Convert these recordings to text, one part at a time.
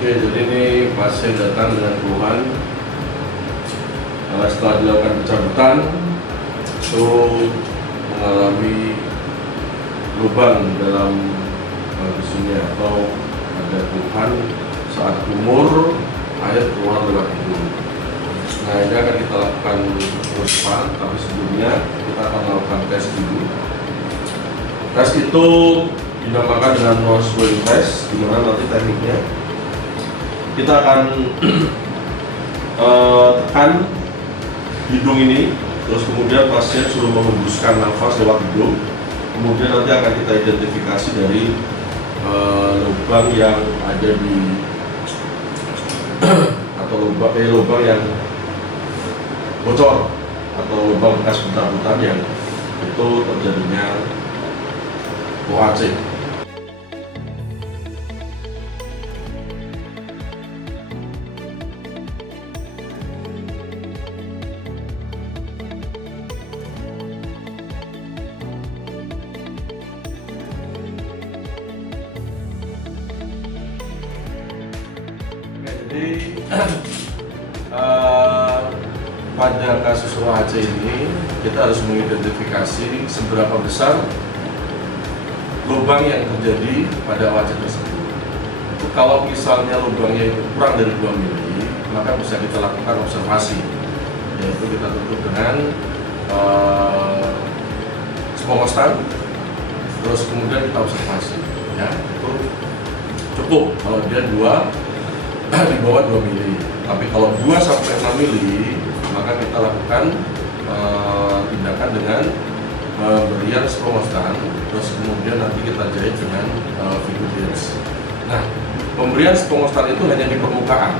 Oke, jadi ini pasien datang dengan keluhan setelah dilakukan pencabutan itu mengalami lubang dalam sini atau ada keluhan saat kumur air keluar lewat hidung. Nah, ini akan kita lakukan perusahaan, tapi sebelumnya kita akan melakukan tes dulu. Tes itu dinamakan dengan nose swelling test, di mana nanti tekniknya kita akan tekan hidung ini, terus kemudian pasien suruh menghembuskan nafas lewat hidung. Kemudian nanti akan kita identifikasi dari lubang yang ada di atau lubang yang bocor atau lubang bekas buta-butaan yang itu terjadinya OAC. Jadi pada kasus OAC ini kita harus mengidentifikasi seberapa besar lubang yang terjadi pada OAC tersebut. Kalau misalnya lubangnya itu kurang dari 2 mili, maka bisa kita lakukan observasi, yaitu kita tutup dengan sphingostan, terus kemudian kita observasi. Ya, itu cukup kalau dia di bawah 2 mili. Tapi kalau 2 sampai 6 mili, maka kita lakukan tindakan dengan pemberian sphingostan, terus kemudian nanti kita jahit dengan figurines. Nah, pemberian sphingostan itu hanya di permukaan,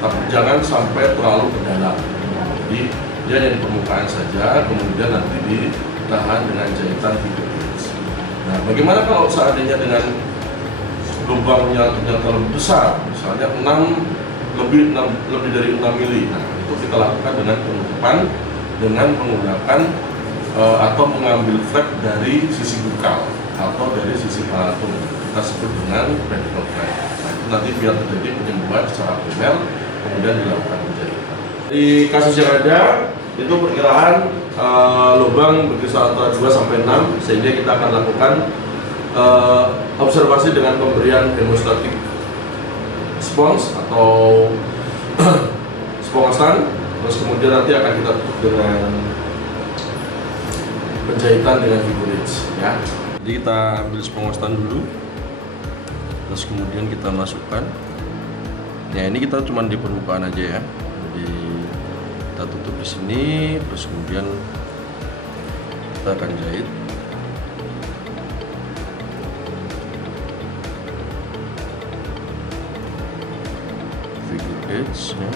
tapi jangan sampai terlalu ke dalam. Jadi dia hanya di permukaan saja, kemudian nanti ditahan dengan jahitan figurines. Nah, bagaimana kalau seandainya dengan lubangnya ternyata lebih besar, misalnya lebih dari 6 mili. Nah, itu kita lakukan dengan penutupan dengan menggunakan atau mengambil flap dari sisi bukal atau dari sisi palatum, kita sebut dengan pedicle flap. Nah, itu nanti biar terjadi penyembuhan secara primer, kemudian dilakukan penjahitan. Di kasus yang ada itu perkiraan lubang berkisar antara 2 sampai 6, sehingga kita akan lakukan observasi dengan pemberian hemostatik spons atau sphingostan, terus kemudian nanti akan kita tutup dengan penjahitan dengan figurines, ya. Jadi kita ambil sphingostan dulu, terus kemudian kita masukkan. Ya, ini kita cuma di permukaan aja ya. Jadi kita tutup di sini, terus kemudian kita akan jahit. Figurines, ya.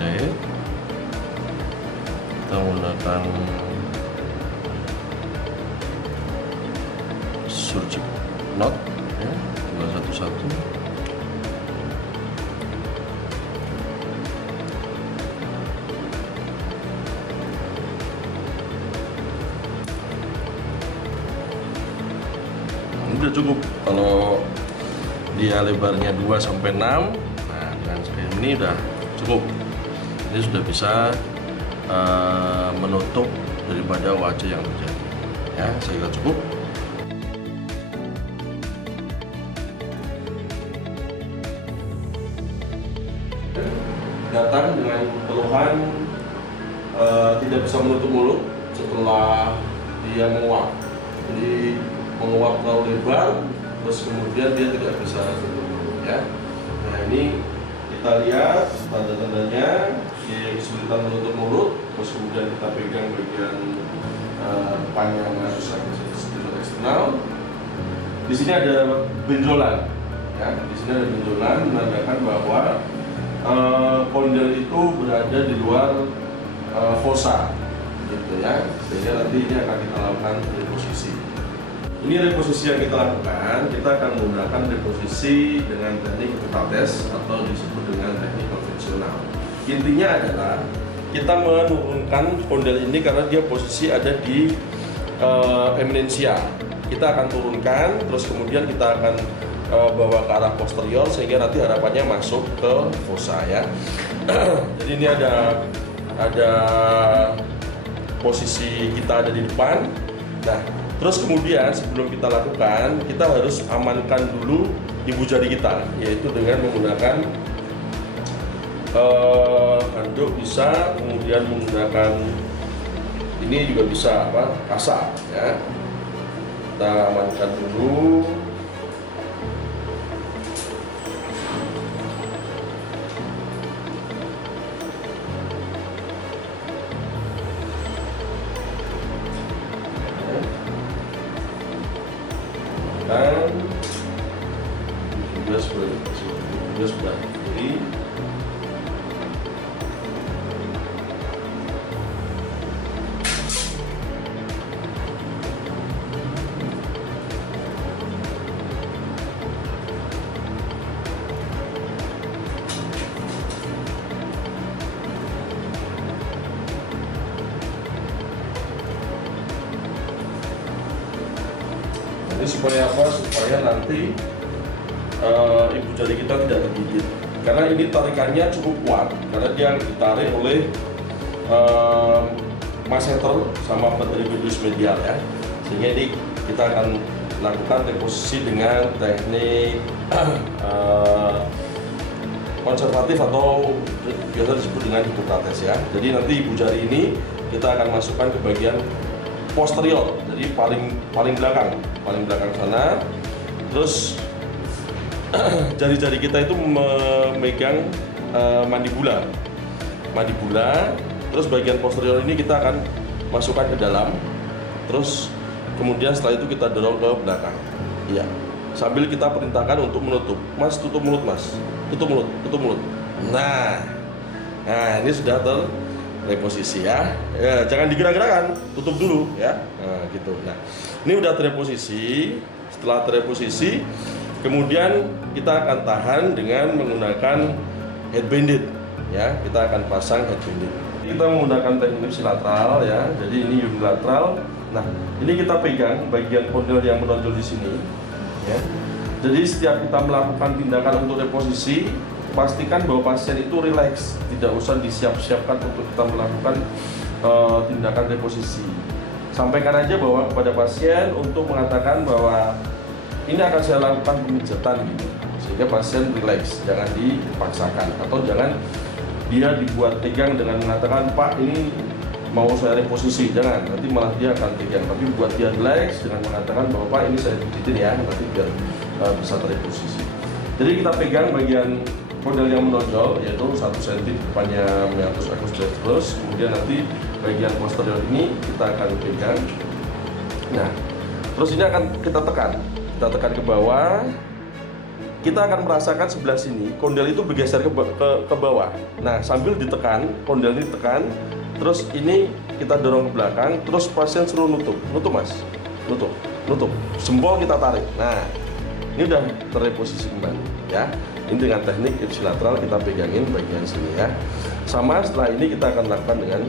Jahit, kita menggunakan surgical knot, ya, 211. Ini udah cukup kalau dia lebarnya 2 sampai 6. Nah, dengan seperti ini udah cukup. Ini sudah bisa menutup daripada wajah yang terjadi. Ya, saya kira cukup. datang dengan keluhan tidak bisa menutup mulut setelah dia menguap. Jadi menguap terlalu lebar, terus kemudian dia tidak bisa tutup mulut ya. Nah ini kita lihat tanda-tandanya, dia kesulitan menutup mulut, terus kemudian kita pegang bagian depannya mengatus eksternal. Di sini ada benjolan, ya. Di sini ada benjolan menandakan bahwa kondil itu berada di luar fosa, gitu ya. Sehingga nanti ini akan kita lakukan reposisi. Ini reposisi yang kita lakukan, kita akan menggunakan reposisi dengan teknik pilates atau disebut dengan teknik konvensional. Intinya adalah kita menurunkan kondil ini karena dia posisi ada di eminensia. Kita akan turunkan, terus kemudian kita akan bawa ke arah posterior sehingga nanti harapannya masuk ke fosa ya. Jadi ini ada posisi kita ada di depan. Nah, terus kemudian sebelum kita lakukan, kita harus amankan dulu ibu jari kita, yaitu dengan menggunakan handuk bisa, kemudian menggunakan ini juga bisa kasa ya. Kita amankan dulu. Dan juga sebelah kiri. Ini supaya apa? Supaya nanti ibu jari kita tidak tergigit. Karena ini tarikannya cukup kuat, karena dia ditarik oleh masseter sama petribidus medial ya. Sehingga ini kita akan lakukan reposisi dengan teknik konservatif atau biasa disebut dengan Hippocrates ya. Jadi nanti ibu jari ini kita akan masukkan ke bagian posterior, jadi paling belakang sana. Terus jari-jari kita itu memegang mandibula. Terus bagian posterior ini kita akan masukkan ke dalam. Terus kemudian setelah itu kita dorong ke belakang. Iya. Sambil kita perintahkan untuk menutup. Mas, tutup mulut, Mas. Tutup mulut. Nah, ini sudah terreposisi ya. Jangan digerak-gerakan, tutup dulu ya. Nah, gitu. Nah, ini udah terreposisi. Setelah terreposisi, kemudian kita akan tahan dengan menggunakan head banded ya. Kita akan pasang head banded. Kita menggunakan teknik ipsilateral ya. Jadi ini unilateral. Nah, ini kita pegang bagian kondil yang menonjol di sini ya. Jadi setiap kita melakukan tindakan untuk reposisi, pastikan bahwa pasien itu rileks, tidak usah disiap-siapkan untuk kita melakukan tindakan reposisi. Sampaikan aja bahwa kepada pasien untuk mengatakan bahwa ini akan saya lakukan pemijatan gitu, sehingga pasien rileks, jangan dipaksakan atau jangan dia dibuat tegang dengan mengatakan Pak ini mau saya reposisi, jangan, nanti malah dia akan tegang, tapi buat dia rileks dengan mengatakan bahwa Pak ini saya pijitin ya, nanti biar bisa terreposisi. Jadi kita pegang bagian kondil yang menonjol, yaitu 1 cm depannya meatus acus diastasis, kemudian nanti bagian posterior ini kita akan pegang. Nah, terus ini akan kita tekan ke bawah. Kita akan merasakan sebelah sini kondil itu bergeser ke bawah. Nah, sambil ditekan, kondil ini ditekan, terus ini kita dorong ke belakang, terus pasien suruh nutup Mas, nutup. Jempol kita tarik. Nah, ini udah terreposisi kembali ya. Ini dengan teknik ipsilateral kita pegangin bagian sini ya. Sama setelah ini kita akan lakukan dengan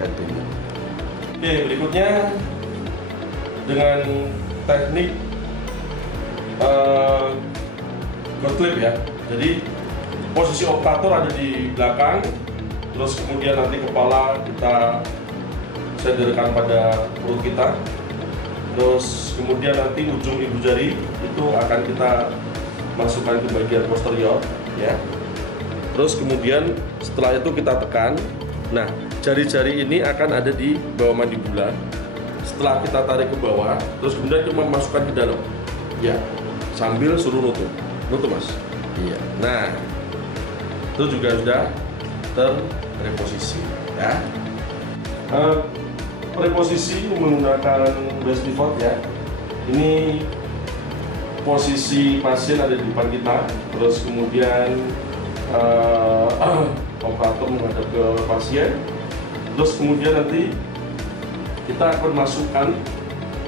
head banding. Oke, berikutnya dengan teknik Gottlieb ya. Jadi posisi operator ada di belakang, terus kemudian nanti kepala kita senderkan pada perut kita, terus kemudian nanti ujung ibu jari itu akan kita masukkan ke bagian posterior ya. Terus kemudian setelah itu kita tekan. Nah, jari-jari ini akan ada di bawah mandibula. Setelah kita tarik ke bawah, terus kemudian kita memasukkan ke dalam. Ya, sambil suruh nutup. Nutup, Mas. Iya. Nah, itu juga sudah terreposisi, ya. Reposisi menggunakan breast pivot ya. Ini posisi pasien ada di depan kita, terus kemudian operator menghadap ke pasien, terus kemudian nanti kita akan masukkan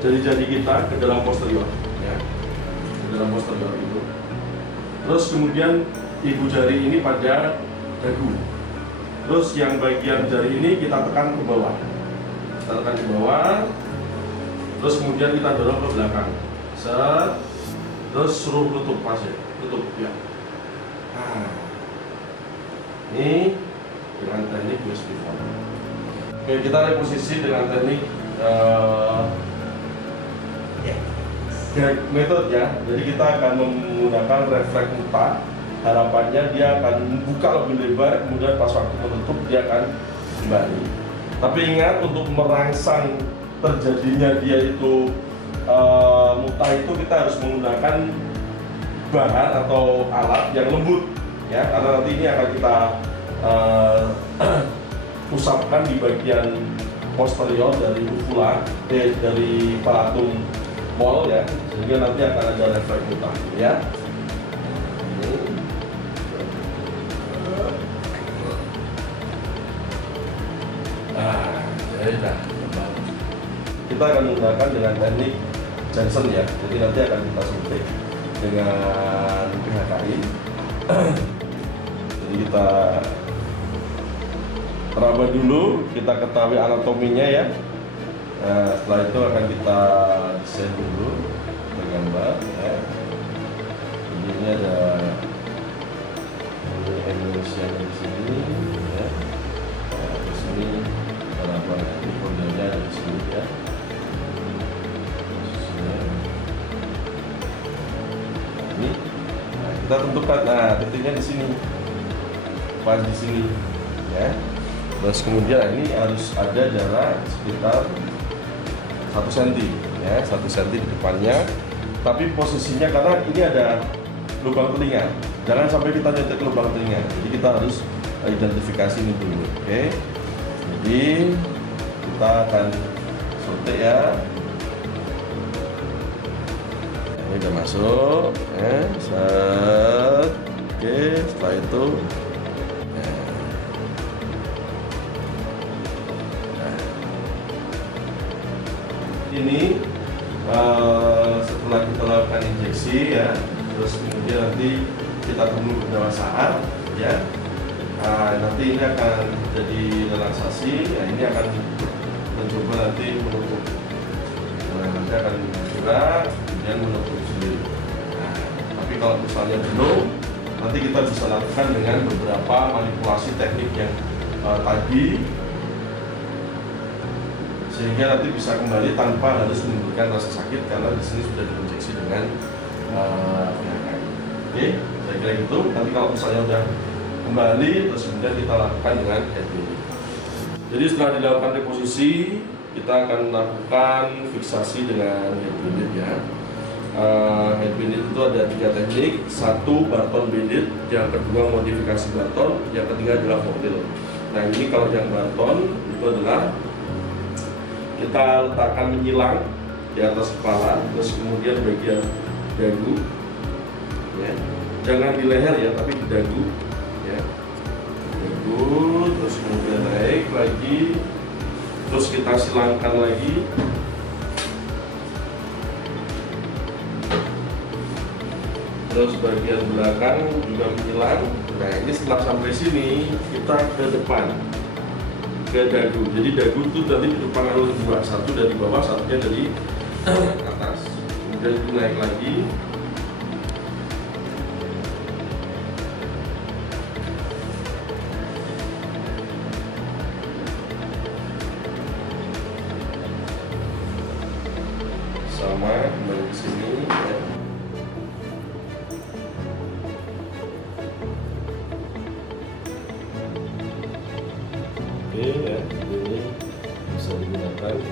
jari-jari kita ke dalam posterior ya, ke dalam posterior itu. Terus kemudian ibu jari ini pada dagu, terus yang bagian jari ini kita tekan ke bawah, terus kemudian kita dorong ke belakang, terus suruh tutup pasien, tutup ya. Nah, ini dengan teknik breast pivot. Oke, kita reposisi dengan teknik metode ya. Jadi kita akan menggunakan refleks muka. Harapannya dia akan membuka lebih lebar, kemudian pas waktu menutup dia akan kembali. Tapi ingat, untuk merangsang terjadinya dia itu muta itu kita harus menggunakan bahan atau alat yang lembut ya, karena nanti ini akan kita usapkan di bagian posterior dari uvula, dari palatum mol ya, sehingga nanti akan ada refleks muta ya. Nah, jadi kita akan menggunakan dengan teknik Johnson ya, jadi nanti akan kita suntik dengan PHKI. Jadi kita teraba dulu, kita ketahui anatominya ya. Nah, setelah itu akan kita desain dulu bergambar ya. Jadi ini ada Indonesia di sini ya. Nah, di sini teraba ini modelnya ada di sini ya. Ini, nah, kita tentukan, nah titiknya di sini, pas di sini, ya. Terus kemudian ini harus ada jarak sekitar 1 cm, ya, 1 cm di depannya. Tapi posisinya karena ini ada lubang telinga, jangan sampai kita nyetek lubang telinga. Jadi kita harus identifikasi ini dulu, oke? Jadi kita akan suntik ya. Ini udah masuk ya, set. Oke, setelah itu ya. Nah, ini setelah kita lakukan injeksi ya, terus kemudian nanti kita tunggu beberapa saat ya. Nanti ini akan jadi relaksasi ya, ini akan mencoba nanti menutup. Nah, nanti akan bergerak kemudian menutup sendiri. Nah, tapi kalau misalnya belum, nanti kita bisa lakukan dengan beberapa manipulasi teknik yang tadi, sehingga nanti bisa kembali tanpa harus menimbulkan rasa sakit karena di sini sudah diinjeksi dengan PHKI. Oke, saya kira gitu. Nanti kalau misalnya udah kembali, terus kemudian kita lakukan dengan headband. Jadi setelah dilakukan reposisi, kita akan melakukan fiksasi dengan headband ya. Head bandit itu ada 3 teknik. 1 Barton bandit, yang kedua modifikasi Barton, yang ketiga adalah fortil. Nah, ini kalau yang Barton itu adalah kita letakkan menyilang di atas kepala, terus kemudian bagian dagu ya. Jangan di leher ya, tapi di dagu ya. Dagu, terus kemudian naik lagi, terus kita silangkan lagi. Terus bagian belakang juga menyilang. Nah, ini setelah sampai sini kita ke depan, ke dagu. Jadi dagu itu nanti di depan ada 2, satu dari bawah, satunya dari atas. Kemudian itu naik lagi. Sama kembali ke sini ya.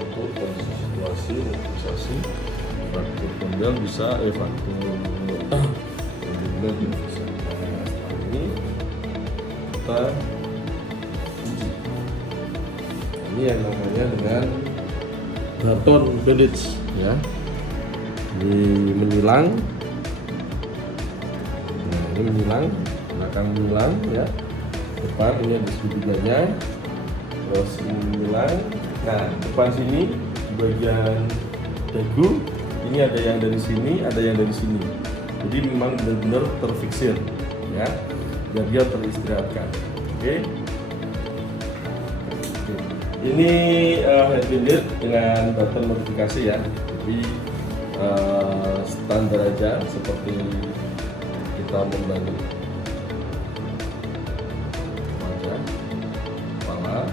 untuk kondisi situasi mobilisasi fraktur kondel bisa fraktur juga bisa. Nah, setelah ini kita uji. Ini yang namanya dengan baton bandage ya. Ini menyilang. Nah, ini menyilang, belakang menyilang ya. Depan ini ada segitiganya. Terus ini menyilang. Nah, depan sini di bagian dagu ini ada yang dari sini, ada yang dari sini. Jadi memang benar-benar terfiksir ya, biar dia teristirahatkan. Oke. Ini head bandage dengan button modifikasi ya. Jadi standar aja seperti kita membalik wajah, kepala.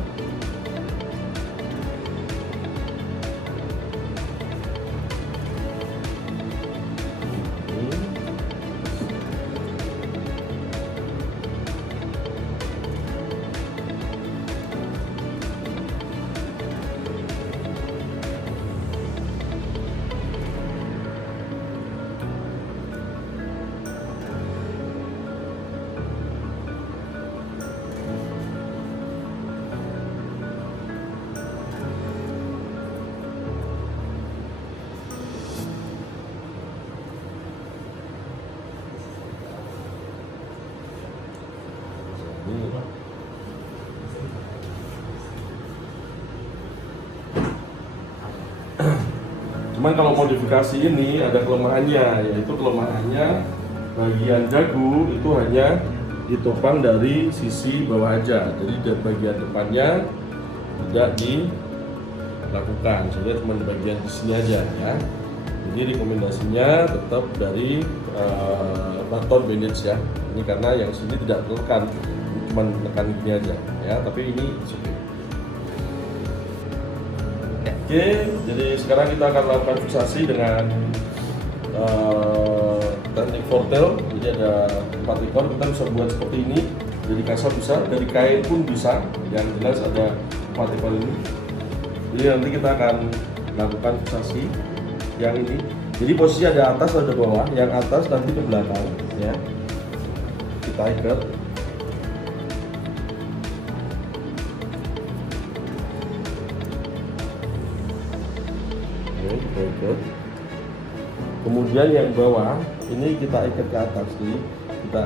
Cuman kalau modifikasi ini ada kelemahannya, yaitu kelemahannya bagian dagu itu hanya ditopang dari sisi bawah aja, jadi dari bagian depannya tidak dilakukan, sehingga cuma di bagian di sini aja ya. Jadi rekomendasinya tetap dari baton bandage ya. Ini karena yang sini tidak tertekan, cuma menekan gini aja ya, tapi ini oke. Oke, jadi sekarang kita akan lakukan fiksasi dengan teknik fortel. Jadi ada 4 ekor, kita bisa buat seperti ini. Jadi kasar bisa, dari kain pun bisa. Yang jelas ada 4 ekor ini. Jadi nanti kita akan lakukan fiksasi yang ini. Jadi posisi ada atas, ada bawah. Yang atas nanti ke belakang, ya. Kita ikat. Kita ikat. Kemudian yang bawah ini kita ikat ke atas, jadi kita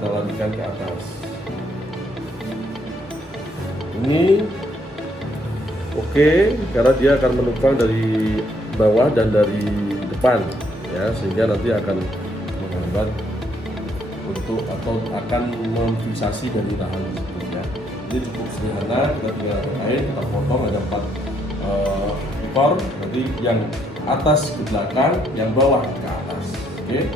larikan ke atas. Ini oke, karena dia akan menopang dari bawah dan dari depan, ya, sehingga nanti akan menghambat untuk atau akan memfiksasi dari tahan tersebut ya. Ini cukup sederhana, kita tinggal kain, kita potong ada 4 ekor, nanti yang atas ke belakang, yang bawah ke atas. Oke.